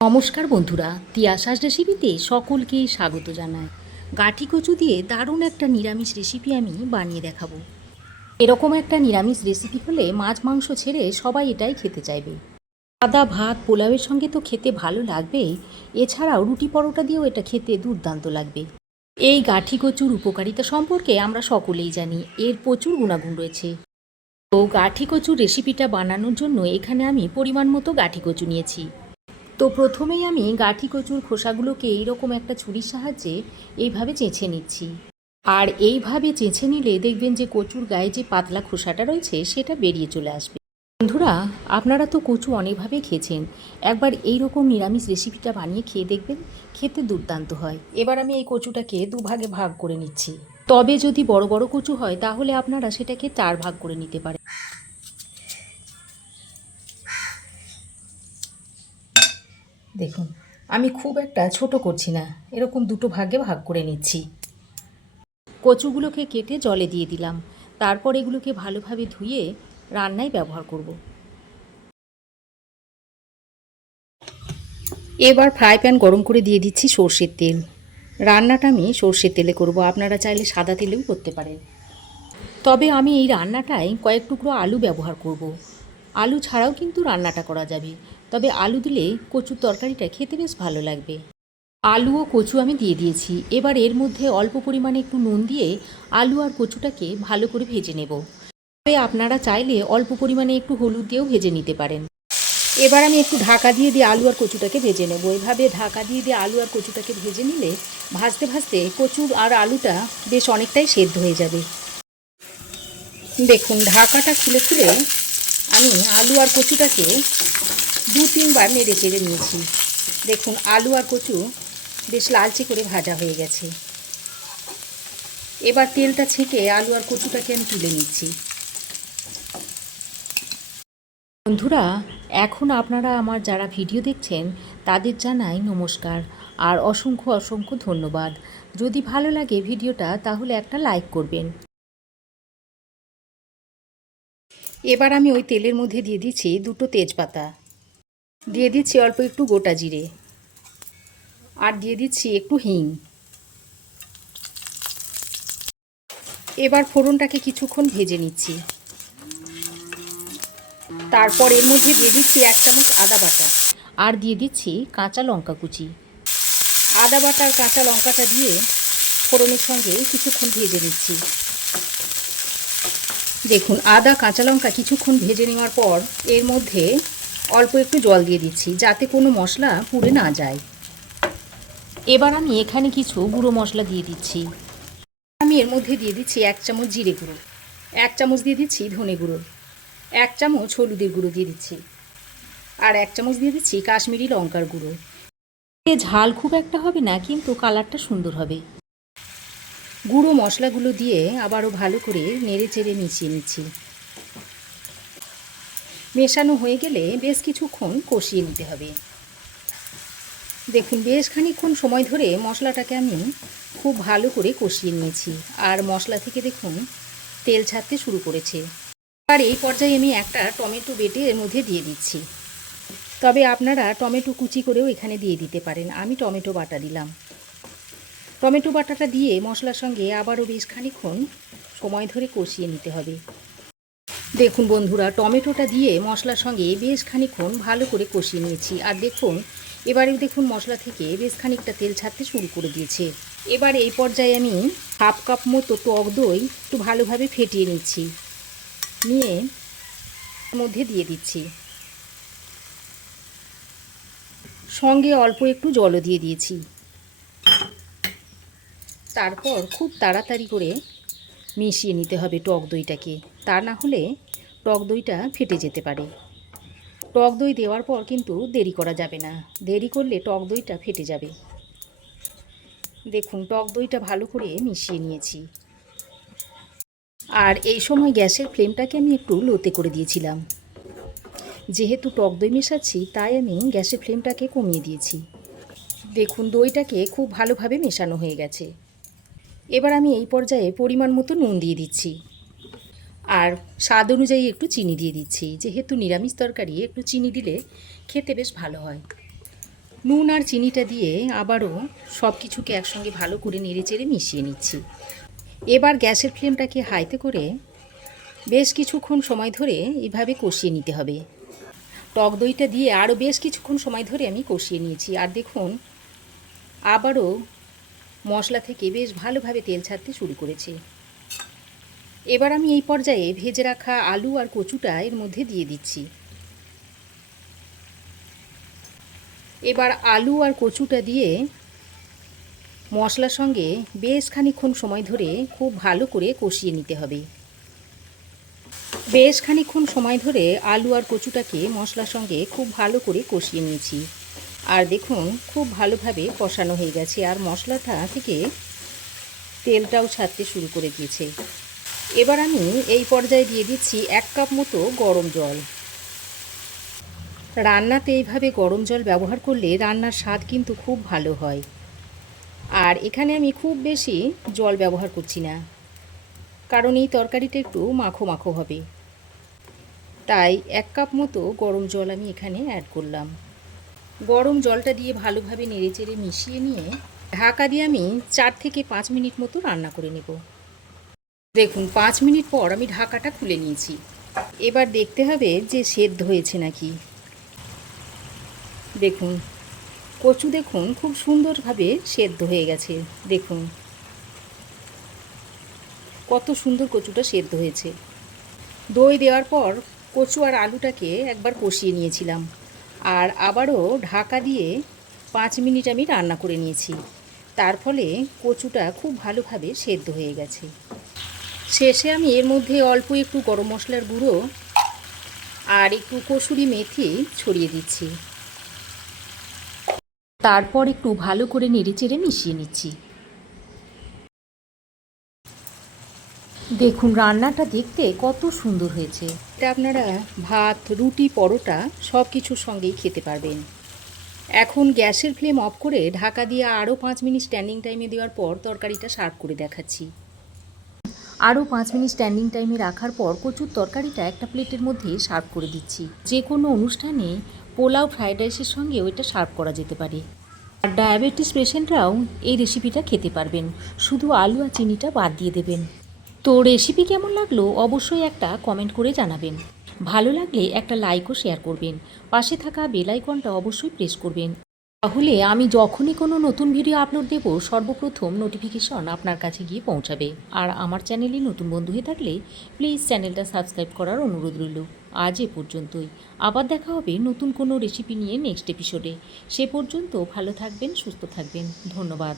নমস্কার বন্ধুরা, তিয়াসাস রেসিপিতে সকলকেই স্বাগত জানাই। গাঠি কচু দিয়ে দারুণ একটা নিরামিষ রেসিপি আমি বানিয়ে দেখাবো। এরকম একটা নিরামিষ রেসিপি হলে মাছ মাংস ছেড়ে সবাই এটাই খেতে চাইবে। সাদা ভাত পোলাওয়ের সঙ্গে তো খেতে ভালো লাগবেই, এছাড়াও রুটি পরোটা দিয়েও এটা খেতে দুর্দান্ত লাগবে। এই গাঠি কচুর উপকারিতা সম্পর্কে আমরা সকলেই জানি, এর প্রচুর গুণাগুণ রয়েছে। তো গাঠি কচুর রেসিপিটা বানানোর জন্য এখানে আমি পরিমাণ মতো গাঠি কচু নিয়েছি। তো প্রথমেই আমি গাঠি কচুর খোসাগুলোকে এইরকম একটা ছুরির সাহায্যে এইভাবে চেঁচে নিচ্ছি। আর এইভাবে চেঁচে নিলে দেখবেন যে কচুর গায়ে যে পাতলা খোসাটা রয়েছে সেটা বেরিয়ে চলে আসবে। বন্ধুরা, আপনারা তো কচু অনেকভাবে খেয়েছেন, একবার এইরকম নিরামিষ রেসিপিটা বানিয়ে খেয়ে দেখবেন, খেতে দুর্দান্ত হয়। এবার আমি এই কচুটাকে দুভাগে ভাগ করে নিচ্ছি। তবে যদি বড় বড় কচু হয় তাহলে আপনারা সেটাকে 4 ভাগ করে নিতে পারেন। দেখুন, আমি খুব একটা ছোট করছি না, এরকম দুটো ভাগে ভাগ করে নিচ্ছি। কচুগুলোকে কেটে জলে দিয়ে দিলাম, তারপর এগুলোকে ভালোভাবে ধুয়ে রান্নায় ব্যবহার করব। এবার ফ্রাই প্যান গরম করে দিয়ে দিচ্ছি সর্ষের তেল। রান্নাটা আমি সর্ষের তেলে করব, আপনারা চাইলে সাদা তেলেও করতে পারেন। তবে আমি এই রান্নাটায় কয়েক টুকরো আলু ব্যবহার করব। আলু ছাড়াও কিন্তু রান্নাটা করা যাবে, তবে আলু দিলে কচুর তরকারিটা খেতে বেশ ভালো লাগবে। আলু ও কচু আমি দিয়ে দিয়েছি। এবার এর মধ্যে অল্প পরিমাণে একটু নুন দিয়ে আলু আর কচুটাকে ভালো করে ভেজে নেব। তবে আপনারা চাইলে অল্প পরিমাণে একটু হলুদ দিয়েও ভেজে নিতে পারেন। এবার আমি একটু ঢাকা দিয়ে আলু আর কচুটাকে ভেজে নেব। এভাবে ঢাকা দিয়ে আলু আর কচুটাকে ভেজে নিলে ভাজতে ভাজতে কচুর আর আলুটা বেশ অনেকটাই সেদ্ধ হয়ে যাবে। দেখুন, ঢাকাটা খুলে খুলে আমি আলু আর কচুটাকে 2-3 বার নেড়ে চেড়ে নিয়েছি। দেখুন, আলু আর কচু বেশ লালচে করে ভাজা হয়ে গেছে। এবার তেলটা ছেঁকে আলু আর কচুটাকে আমি তুলে নিচ্ছি। বন্ধুরা, এখন আপনারা আমার যারা ভিডিও দেখছেন তাদের জানাই নমস্কার আর অসংখ্য অসংখ্য ধন্যবাদ। যদি ভালো লাগে ভিডিওটা তাহলে একটা লাইক করবেন। এবার আমি ওই তেলের মধ্যে দিয়ে দিচ্ছি 2টো তেজপাতা, দিয়ে দিচ্ছি অল্প একটু গোটা জিরে, আর দিয়ে দিচ্ছি একটু হিং। এবার ফোড়নটাকে কিছুক্ষণ ভেজে নিচ্ছি। তারপর এর মধ্যে দিয়ে দিচ্ছি 1 চামচ আদা বাটা, আর দিয়ে দিচ্ছি কাঁচা লঙ্কা কুচি। আদা বাটা আর কাঁচা লঙ্কাটা দিয়ে ফোড়নের সঙ্গে কিছুক্ষণ ভেজে নিচ্ছি। দেখুন, আদা কাঁচা লঙ্কা কিছুক্ষণ ভেজে নেওয়ার পর এর মধ্যে অল্প একটু জল দিয়ে দিচ্ছি যাতে কোনো মশলা পুড়ে না যায়। এবার আমি এখানে কিছু গুঁড়ো মশলা দিয়ে দিচ্ছি। আমি এর মধ্যে দিয়ে দিচ্ছি 1 চামচ জিরে গুঁড়ো, 1 চামচ দিয়ে দিচ্ছি ধনে গুঁড়ো, 1 চামচ হলুদের গুঁড়ো দিয়ে দিচ্ছি, আর 1 চামচ দিয়ে দিচ্ছি কাশ্মীরি লঙ্কার গুঁড়ো। ঝাল খুব একটা হবে না, কিন্তু কালারটা সুন্দর হবে। গুঁড়ো মশলাগুলো দিয়ে আবারও ভালো করে নেড়ে চেড়ে মিশিয়ে নিচ্ছি। মেশানো হয়ে গেলে বেশ কিছুক্ষণ কষিয়ে নিতে হবে। দেখুন, বেশ খানিকক্ষণ সময় ধরে মশলাটাকে আমি খুব ভালো করে কষিয়ে নিয়েছি, আর মশলা থেকে দেখুন তেল ছাড়তে শুরু করেছে। আর এই পর্যায়ে আমি একটা টমেটো বেটে এর মধ্যে দিয়ে দিচ্ছি। তবে আপনারা টমেটো কুচি করেও এখানে দিয়ে দিতে পারেন, আমি টমেটো বাটা দিলাম। টমেটো বাটাটা দিয়ে মশলার সঙ্গে আবারও বেশ খানিকক্ষণ সময় ধরে কষিয়ে নিতে হবে। দেখুন বন্ধুরা, টমেটোটা দিয়ে মশলার সঙ্গে বেশ খানিকক্ষণ ভালো করে কষিয়ে নিয়েছি, আর দেখুন এবারে দেখুন মশলা থেকে বেশ খানিকটা তেল ছাড়তে শুরু করে দিয়েছে। এবার এই পর্যায়ে আমি 1/2 কাপ মতো টক দই একটু ভালোভাবে ফেটিয়ে নিচ্ছি, নিয়ে মধ্যে দিয়ে দিচ্ছি। সঙ্গে অল্প একটু জলও দিয়ে দিয়েছি। তারপর খুব তাড়াতাড়ি করে মিশিয়ে নিতে হবে টক দইটাকে, তা না হলে টক দইটা ফেটে যেতে পারে। টক দই দেওয়ার পর কিন্তু দেরি করা যাবে না, দেরি করলে টক দইটা ফেটে যাবে। দেখুন, টক দইটা ভালো করে মিশিয়ে নিয়েছি, আর এই সময় গ্যাসের ফ্লেমটাকে আমি একটু লোতে করে দিয়েছিলাম। যেহেতু টক দই মেশাচ্ছি তাই আমি গ্যাসের ফ্লেমটাকে কমিয়ে দিয়েছি। দেখুন, দইটাকে খুব ভালোভাবে মেশানো হয়ে গেছে। এবার আমি এই পর্যায়ে পরিমাণ মতো নুন দিয়ে দিচ্ছি, আর স্বাদ অনুযায়ী একটু চিনি দিয়ে দিচ্ছি। যেহেতু নিরামিষ তরকারি একটু চিনি দিলে খেতে বেশ ভালো হয়। নুন আর চিনিটা দিয়ে আবারও সব কিছুকে একসঙ্গে ভালো করে নেড়েচেড়ে মিশিয়ে নিচ্ছি। এবার গ্যাসের ফ্লেমটাকে হাইতে করে বেশ কিছুক্ষণ সময় ধরে এভাবে কষিয়ে নিতে হবে। টক দইটা দিয়ে আরও বেশ কিছুক্ষণ সময় ধরে আমি কষিয়ে নিয়েছি। আর দেখুন আবারও মশলা থেকে বেশ ভালোভাবে তেল ছাড়তে শুরু করেছে। এবার আমি এই পর্যায়ে ভেজে রাখা আলু আর কচুটা এর মধ্যে দিয়ে দিচ্ছি। এবার আলু আর কচুটা দিয়ে মশলার সঙ্গে বেশ খানিকক্ষণ সময় ধরে খুব ভালো করে কষিয়ে নিতে হবে। বেশ খানিকক্ষণ সময় ধরে আলু আর কচুটাকে মশলার সঙ্গে খুব ভালো করে কষিয়ে নিয়েছি। আর দেখুন খুব ভালোভাবে কষানো হয়ে গেছে আর মশলাটা থেকে তেলটাও ছাড়তে শুরু করে দিয়েছে। এবার আমি এই পর্যায়ে দিয়ে দিচ্ছি 1 কাপ মতো গরম জল। রান্নাতে এইভাবে গরম জল ব্যবহার করলে রান্নার স্বাদ কিন্তু খুব ভালো হয়। আর এখানে আমি খুব বেশি জল ব্যবহার করছি না, কারণ এই তরকারিটা একটু মাখো মাখো হবে। তাই 1 কাপ মতো গরম জল আমি এখানে অ্যাড করলাম। গরম জলটা দিয়ে ভালোভাবে নেড়েচেড়ে মিশিয়ে নিয়ে ঢাকা দিয়ে আমি 4 থেকে 5 মিনিট মতো রান্না করে নেব। দেখুন 5 মিনিট পর আমি ঢাকাটা খুলে নিয়েছি। এবার দেখতে হবে যে সেদ্ধ হয়েছে নাকি। দেখুন কচু দেখুন খুব সুন্দরভাবে সেদ্ধ হয়ে গেছে। দেখুন কত সুন্দর কচুটা সেদ্ধ হয়েছে। দই দেওয়ার পর কচু আর আলুটাকে একবার কষিয়ে নিয়েছিলাম আর আবারও ঢাকা দিয়ে 5 মিনিট আমি রান্না করে নিয়েছি। তার ফলে কচুটা খুব ভালোভাবে সেদ্ধ হয়ে গেছে। শেষে আমি এর মধ্যে অল্প একটু গরম মশলার গুঁড়ো আর একটু কসুরি মেথি ছড়িয়ে দিচ্ছি। তারপর একটু ভালো করে নেড়েচেড়ে মিশিয়ে নিচ্ছি। দেখুন রান্নাটা দেখতে কত সুন্দর হয়েছে। এটা আপনারা ভাত, রুটি, পরোটা সব কিছুর সঙ্গেই খেতে পারবেন। এখন গ্যাসের ফ্লেম অফ করে ঢাকা দিয়ে আরও 5 মিনিট স্ট্যান্ডিং টাইমে দেওয়ার পর তরকারিটা সার্ভ করে দেখাচ্ছি। আরও 5 মিনিট স্ট্যান্ডিং টাইমে রাখার পর কচুর তরকারিটা একটা প্লেটের মধ্যে সার্ভ করে দিচ্ছি। যে কোনো অনুষ্ঠানে পোলাও, ফ্রায়েড রাইসের সঙ্গেও এটা সার্ভ করা যেতে পারে। আর ডায়াবেটিস পেশেন্টরাও এই রেসিপিটা খেতে পারবেন, শুধু আলু আর চিনিটা বাদ দিয়ে দেবেন। তো রেসিপি কেমন লাগলো অবশ্যই একটা কমেন্ট করে জানাবেন। ভালো লাগলে একটা লাইক ও শেয়ার করবেন। পাশে থাকা বেল আইকনটা অবশ্যই প্রেস করবেন, তাহলে আমি যখনই কোনো নতুন ভিডিও আপলোড দেব সর্বপ্রথম নোটিফিকেশন আপনার কাছে গিয়ে পৌঁছাবে। আর আমার চ্যানেলে নতুন বন্ধু হয়ে থাকলে প্লিজ চ্যানেলটা সাবস্ক্রাইব করার অনুরোধ রইল। আজ এ পর্যন্তই। আবার দেখা হবে নতুন কোনো রেসিপি নিয়ে নেক্সট এপিসোডে। সে পর্যন্ত ভালো থাকবেন, সুস্থ থাকবেন। ধন্যবাদ।